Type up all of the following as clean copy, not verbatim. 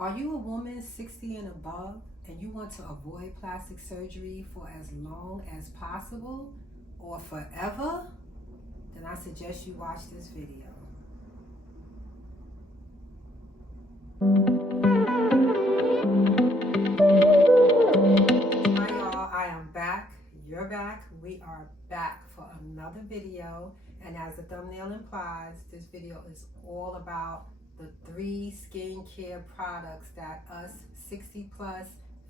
Are you a woman 60 and above and you want to avoid plastic surgery for as long as possible or forever? Then I suggest you watch this video. Hi y'all, I am back. You're back. We are back for another video. And as the thumbnail implies, this video is all about the 3 skincare products that us 60 plus,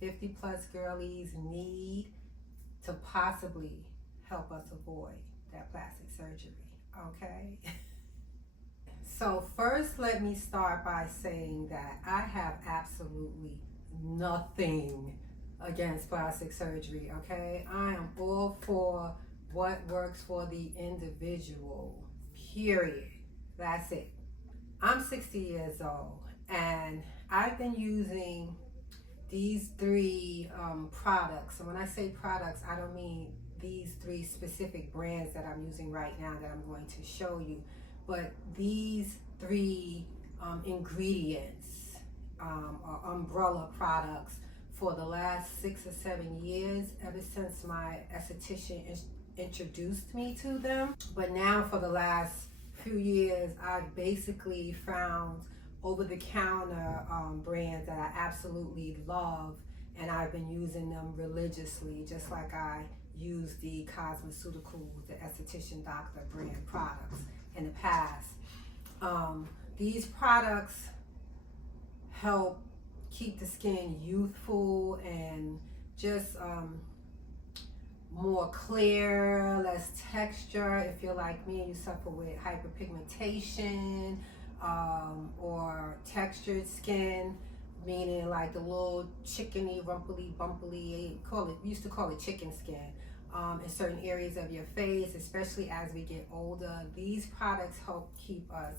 50 plus girlies need to possibly help us avoid that plastic surgery, okay? So first, let me start by saying that I have absolutely nothing against plastic surgery, okay? I am all for what works for the individual, period. That's it. I'm 60 years old and I've been using these 3 products. And when I say products, I don't mean these 3 specific brands that I'm using right now that I'm going to show you, but these 3 ingredients or umbrella products for the last 6 or 7 years, ever since my esthetician introduced me to them. But now for the last few years, I've basically found over-the-counter brands that I absolutely love, and I've been using them religiously, just like I use the cosmeceuticals, the esthetician doctor brand products in the past. These products help keep the skin youthful and just more clear, less texture. If you're like me and you suffer with hyperpigmentation or textured skin, meaning like the little chickeny, rumply, bumpily, we used to call it chicken skin, in certain areas of your face, especially as we get older, these products help keep us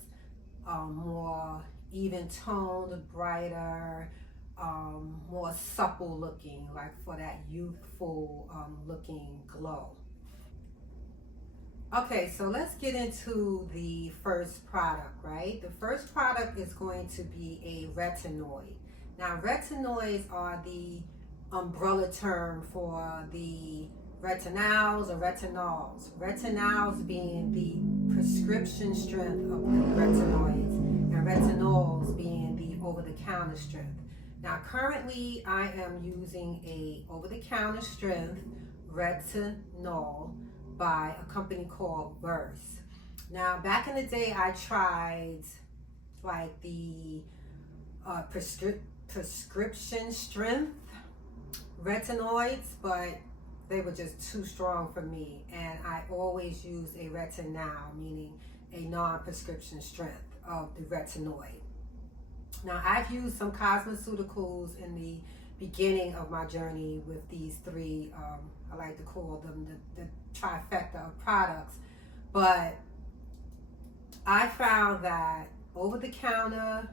more even toned, brighter, more supple looking, like for that youthful looking glow. Okay, so let's get into the first product, right? The first product is going to be a retinoid. Now, retinoids are the umbrella term for the retinols or retinols. Retinols being the prescription strength of the retinoids, and retinols being the over-the-counter strength. Now, currently, I am using a over-the-counter strength retinol by a company called Verse. Now, back in the day, I tried like the prescription strength retinoids, but they were just too strong for me, and I always use a retinol, meaning a non-prescription strength of the retinoid. Now, I've used some cosmeceuticals in the beginning of my journey with these 3, I like to call them the trifecta of products, but I found that over-the-counter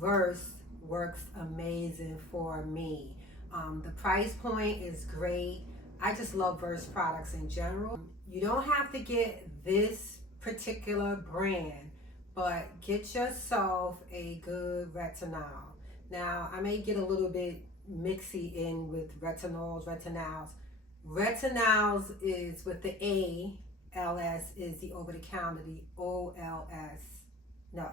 Verse works amazing for me. The price point is great. I just love Verse products in general. You don't have to get this particular brand, but get yourself a good retinol. Now, I may get a little bit mixy in with retinols. Retinols is with the A, LS is the over-the-counter, the OLS, no.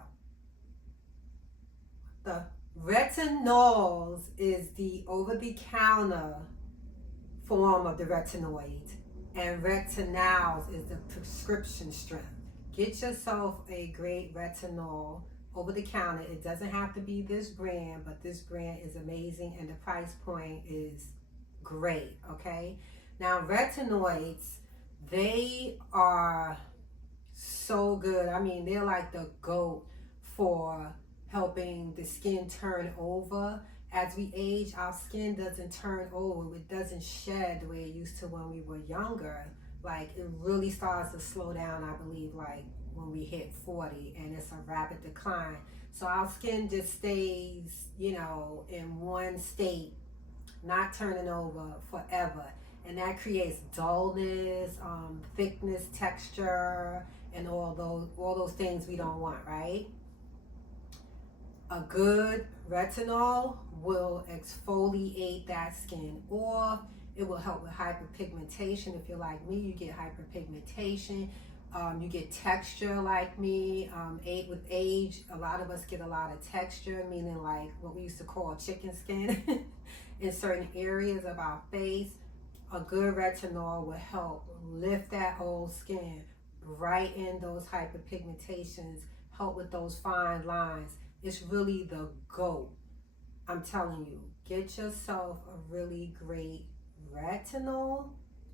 The retinols is the over-the-counter form of the retinoid, and retinols is the prescription strength. Get yourself a great retinol over the counter. It doesn't have to be this brand, but this brand is amazing and the price point is great, okay? Now, retinoids, they are so good. I mean, they're like the GOAT for helping the skin turn over. As we age, our skin doesn't turn over. It doesn't shed the way it used to when we were younger. Like, it really starts to slow down, I believe, like when we hit 40, and it's a rapid decline. So our skin just stays, you know, in one state, not turning over forever. And that creates dullness, thickness, texture, and all those things we don't want, right? A good retinol will exfoliate that skin off. It will help with hyperpigmentation. If you're like me, you get hyperpigmentation. You get texture like me. With age, a lot of us get a lot of texture, meaning like what we used to call chicken skin in certain areas of our face. A good retinol will help lift that old skin, brighten those hyperpigmentations, help with those fine lines. It's really the GOAT. I'm telling you, get yourself a really great retinol.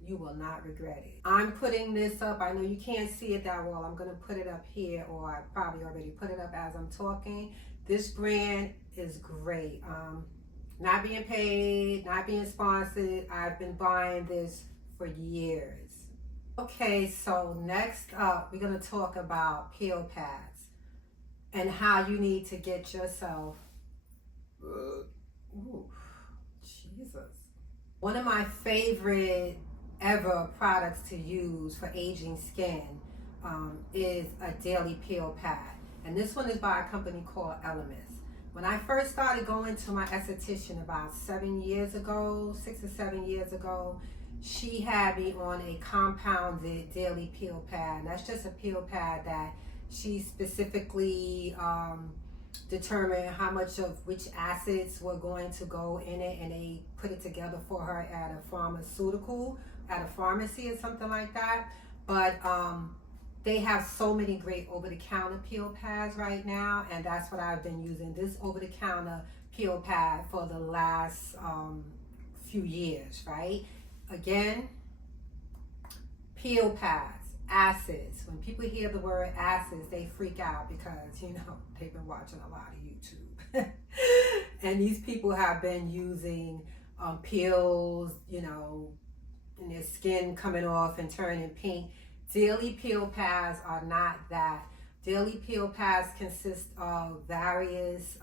You will not regret it. I'm putting this up. I know you can't see it that well. I'm going to put it up here, or I probably already put it up as I'm talking. This brand is great. Not being paid, not being sponsored. I've been buying this for years. Okay, so next up, we're going to talk about peel pads and how you need to get yourself, ooh, Jesus. One of my favorite ever products to use for aging skin is a daily peel pad. And this one is by a company called Elemis. When I first started going to my esthetician about 7 years ago, 6 or 7 years ago, she had me on a compounded daily peel pad. And that's just a peel pad that she specifically determined how much of which acids were going to go in it, and they put it together for her at a pharmacy or something like that. But they have so many great over-the-counter peel pads right now, and that's what I've been using, this over-the-counter peel pad for the last few years, right? Again, peel pads, acids. When people hear the word acids, they freak out because, you know, they've been watching a lot of YouTube. And these people have been using peels, you know, and their skin coming off and turning pink. Daily peel pads are not that. Daily peel pads consist of various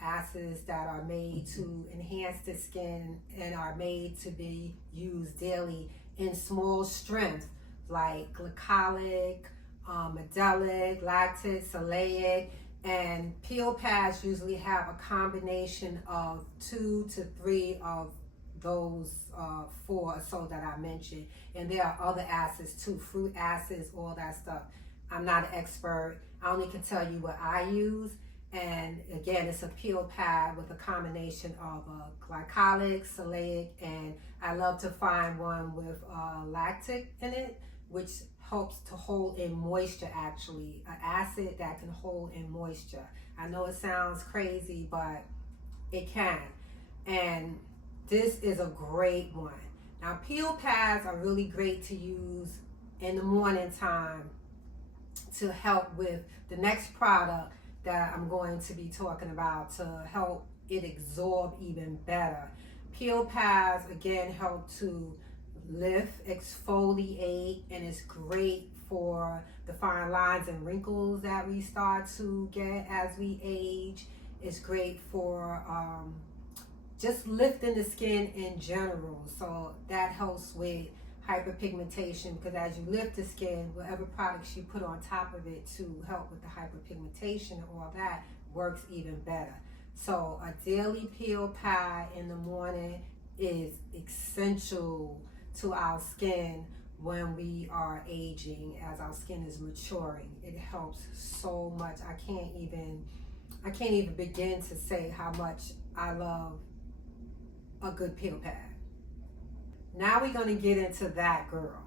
acids that are made to enhance the skin and are made to be used daily in small strength, like glycolic, medillic, lactic, oleic. And peel pads usually have a combination of 2 to 3 of those 4 or so that I mentioned. And there are other acids too, fruit acids, all that stuff. I'm not an expert. I only can tell you what I use. And again, it's a peel pad with a combination of glycolic, oleic, and I love to find one with lactic in it, which helps to hold in moisture, actually. An acid that can hold in moisture. I know it sounds crazy, but it can. And this is a great one. Now, peel pads are really great to use in the morning time to help with the next product that I'm going to be talking about to help it absorb even better. Peel pads, again, help to lift, exfoliate, and it's great for the fine lines and wrinkles that we start to get as we age. It's great for just lifting the skin in general. So that helps with hyperpigmentation, because as you lift the skin, whatever products you put on top of it to help with the hyperpigmentation and all that works even better. So a daily peel pad in the morning is essential to our skin when we are aging, as our skin is maturing. It helps so much. I can't even begin to say how much I love a good peel pad. Now we're going to get into that girl.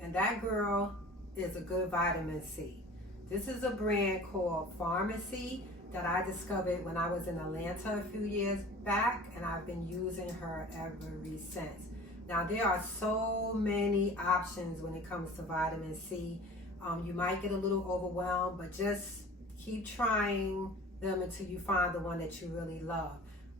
And that girl is a good vitamin C. This is a brand called Farmacy that I discovered when I was in Atlanta a few years back, and I've been using her ever since. Now, there are so many options when it comes to vitamin C. You might get a little overwhelmed, but just keep trying them until you find the one that you really love.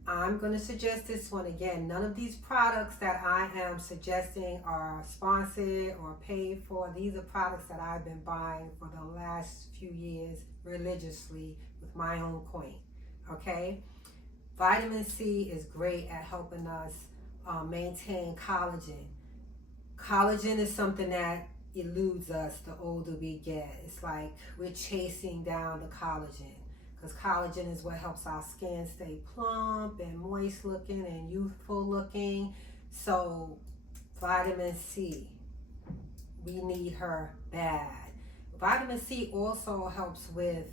I'm going to suggest this one again. None of these products that I am suggesting are sponsored or paid for. These are products that I've been buying for the last few years religiously with my own coin. Okay? Vitamin C is great at helping us maintain collagen. Collagen is something that eludes us the older we get. It's like we're chasing down the collagen. because collagen is what helps our skin stay plump and moist looking and youthful looking. So vitamin C, we need her bad. Vitamin C also helps with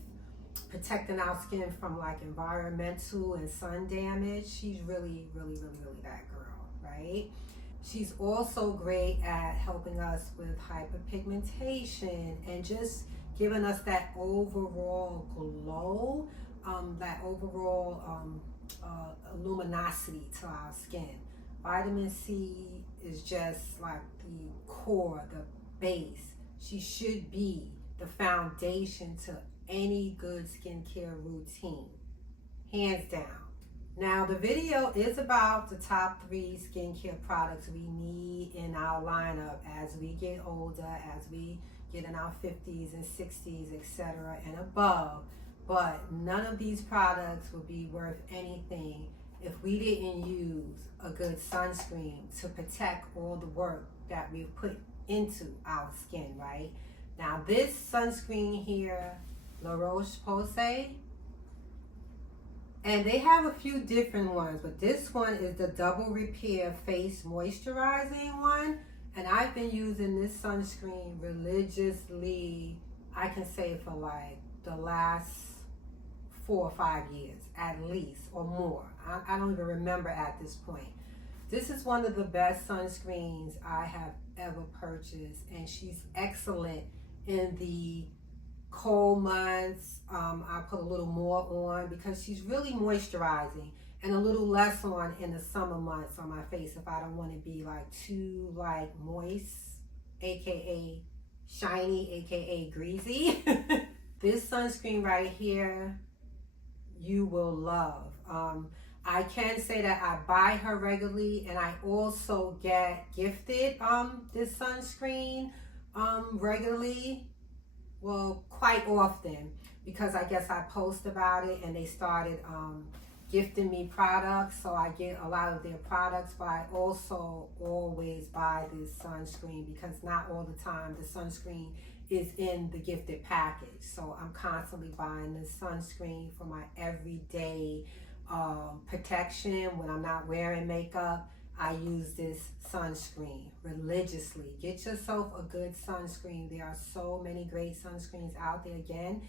protecting our skin from like environmental and sun damage. She's really that girl, right? She's also great at helping us with hyperpigmentation and just giving us that overall glow, that overall luminosity to our skin. Vitamin C is just like the core, the base. She should be the foundation to any good skincare routine, hands down. Now the video is about the top 3 skincare products we need in our lineup as we get older, as we get in our 50s and 60s, etc. and above. But none of these products would be worth anything if we didn't use a good sunscreen to protect all the work that we've put into our skin, right? Now this sunscreen here, Roche Posay, and they have a few different ones, but this one is the double repair face moisturizing one, and I've been using this sunscreen religiously, I can say for like the last 4 or 5 years at least, or more. I don't even remember at this point. This is one of the best sunscreens I have ever purchased, and she's excellent in the cold months. I put a little more on because she's really moisturizing, and a little less on in the summer months on my face if I don't want to be like too like moist, aka shiny, aka greasy. This sunscreen right here you will love. I can say that I buy her regularly, and I also get gifted this sunscreen regularly. Well, quite often, because I guess I post about it and they started gifting me products, so I get a lot of their products. But I also always buy this sunscreen because not all the time the sunscreen is in the gifted package. So I'm constantly buying this sunscreen for my everyday protection. When I'm not wearing makeup, I use this sunscreen religiously. Get yourself a good sunscreen. There are so many great sunscreens out there. Again,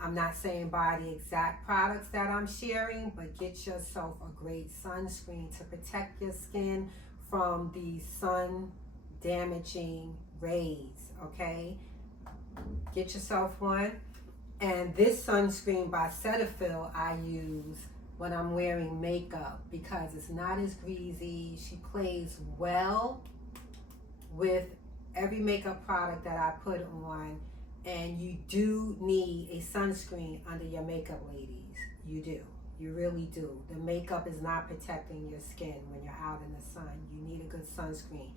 I'm not saying buy the exact products that I'm sharing, but get yourself a great sunscreen to protect your skin from the sun damaging rays, okay? Get yourself one. And this sunscreen by Cetaphil I use when I'm wearing makeup because it's not as greasy. She plays well with every makeup product that I put on, and you do need a sunscreen under your makeup, ladies. You do. You really do. The makeup is not protecting your skin when you're out in the sun. You need a good sunscreen.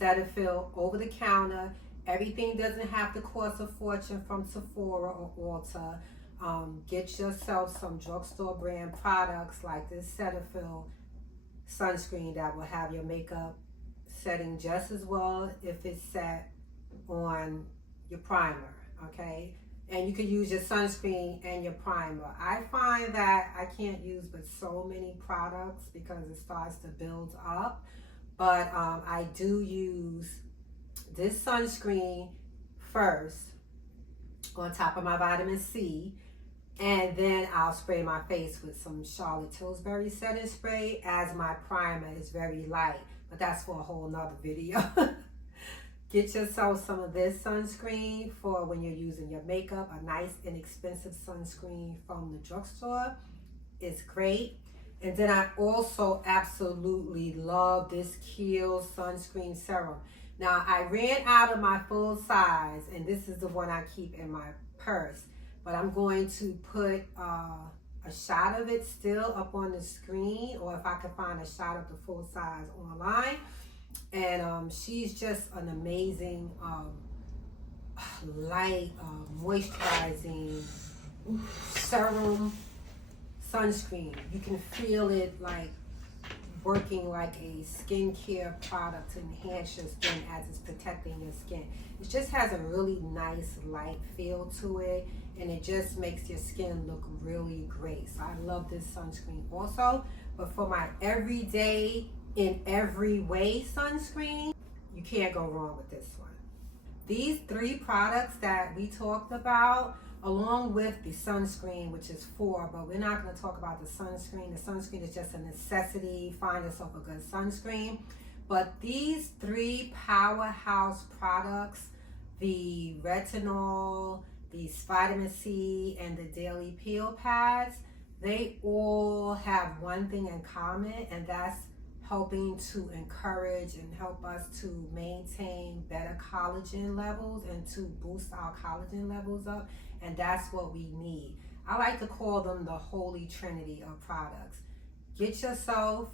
Cetaphil, over the counter. Everything doesn't have to cost a fortune from Sephora or Ulta. Get yourself some drugstore brand products like this Cetaphil sunscreen that will have your makeup setting just as well if it's set on your primer, okay? And you could use your sunscreen and your primer. I find that I can't use but so many products because it starts to build up, but I do use this sunscreen first on top of my vitamin C, and then I'll spray my face with some Charlotte Tilbury setting spray as my primer is very light, but that's for a whole nother video. Get yourself some of this sunscreen for when you're using your makeup, a nice inexpensive sunscreen from the drugstore. It's great. And then I also absolutely love this Keihls sunscreen serum. Now I ran out of my full size, and this is the one I keep in my purse, but I'm going to put a shot of it still up on the screen, or if I can find a shot of the full size online. And she's just an amazing light moisturizing serum sunscreen. You can feel it like working like a skincare product to enhance your skin as it's protecting your skin. It just has a really nice light feel to it, and it just makes your skin look really great. So I love this sunscreen also. But for my everyday, in every way sunscreen, you can't go wrong with this one. These 3 products that we talked about, along with the sunscreen, which is 4, but we're not going to talk about the sunscreen. The sunscreen is just a necessity. Find yourself a good sunscreen. But these 3 powerhouse products, the Retinol, the Vitamin C, and the Daily Peel pads, they all have one thing in common, and that's helping to encourage and help us to maintain better collagen levels and to boost our collagen levels up. And that's what we need. I like to call them the holy trinity of products. Get yourself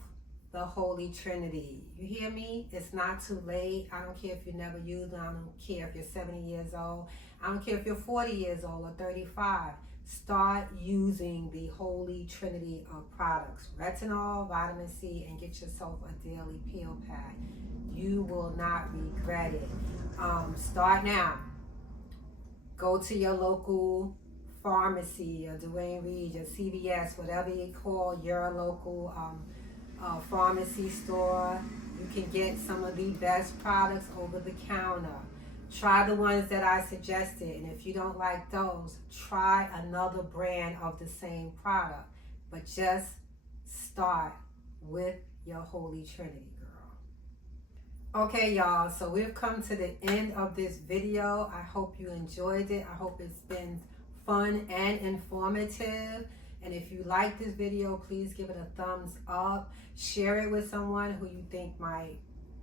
the holy trinity. You hear me? It's not too late. I don't care if you never used them. I don't care if you're 70 years old. I don't care if you're 40 years old or 35. Start using the holy trinity of products. Retinol, vitamin C, and get yourself a daily peel pad. You will not regret it. Start now. Go to your local pharmacy, or Duane Reade, your CVS, whatever you call your local pharmacy store. You can get some of the best products over the counter. Try the ones that I suggested, and if you don't like those, try another brand of the same product. But just start with your holy trinity, girl. Okay, y'all, so we've come to the end of this video. I hope you enjoyed it. I hope it's been fun and informative. And if you like this video, please give it a thumbs up. Share it with someone who you think might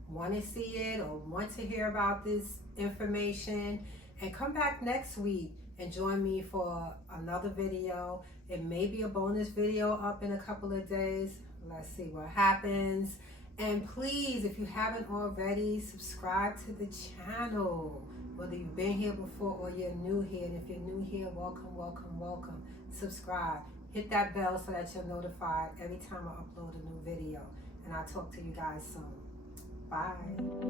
want to see it or want to hear about this information. And come back next week and join me for another video. It may be a bonus video up in a couple of days. Let's see what happens. And please, if you haven't already, subscribe to the channel. Whether you've been here before or you're new here. And if you're new here, welcome, welcome, welcome. Subscribe. Hit that bell so that you're notified every time I upload a new video. And I'll talk to you guys soon. Bye.